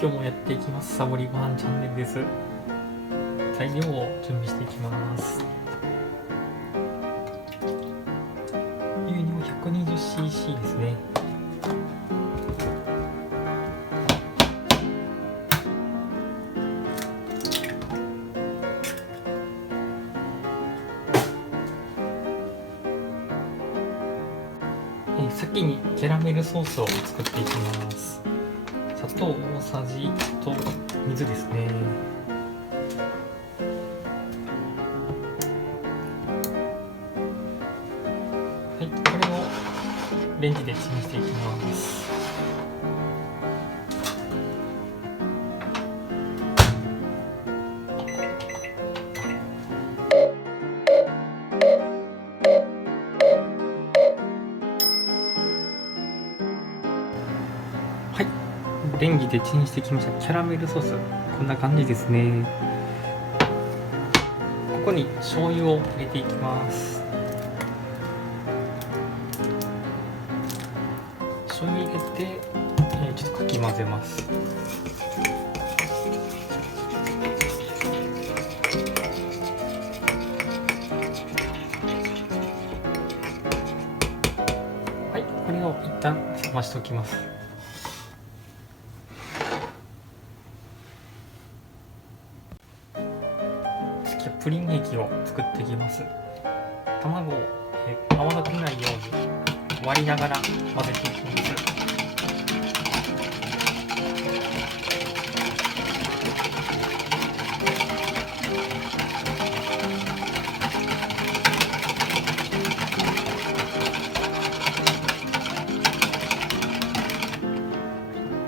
今日もやっていきます。サボりごはんチャンネルです。材料を準備していきます。牛乳 120cc ですね。先にキャラメルソースを作っていきます。砂糖大さじ1と水ですね。はい、これをレンジでチンしていきます。はい、レンジでチンしてきましたキャラメルソース、こんな感じですね。ここに醤油を入れていきます。醤油入れて、ちょっとかき混ぜます。はい、これを一旦冷ましておきます。次はプリン液を作っていきます。卵を泡が出ないように割りながら混ぜていきます。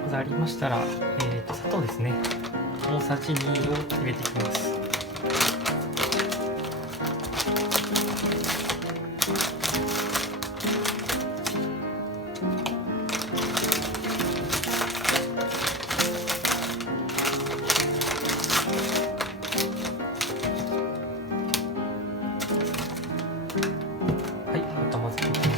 混ざりましたら、砂糖ですね。大さじ2を入れていきます。はい、また混ぜていきます。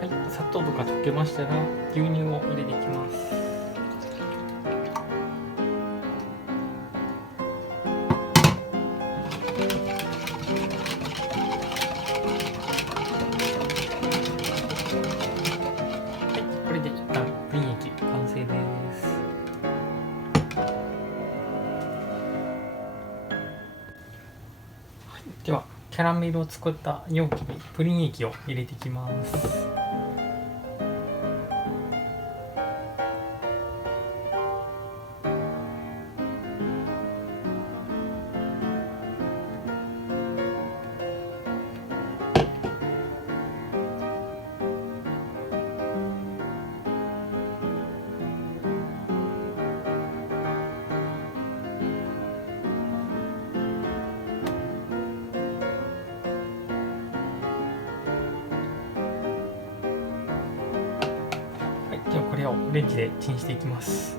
はい、砂糖とか溶けましたら牛乳を入れていきます。これで一旦プリン液完成です。はい、ではキャラメルを作った容器にプリン液を入れていきます。ではこれをレンジでチンしていきます。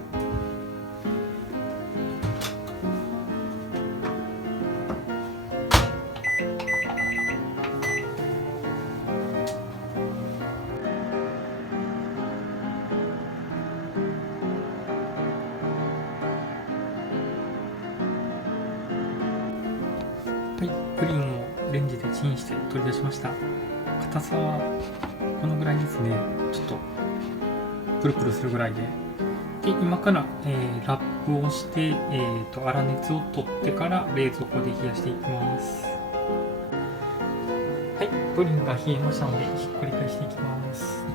はい、プリンをレンジでチンして取り出しました。硬さはこのぐらいですね。ちょっとプルプルするぐらいで。で、今から、ラップをして、粗熱を取ってから冷蔵庫で冷やしていきます。はい、プリンが冷えましたのでひっくり返していきます。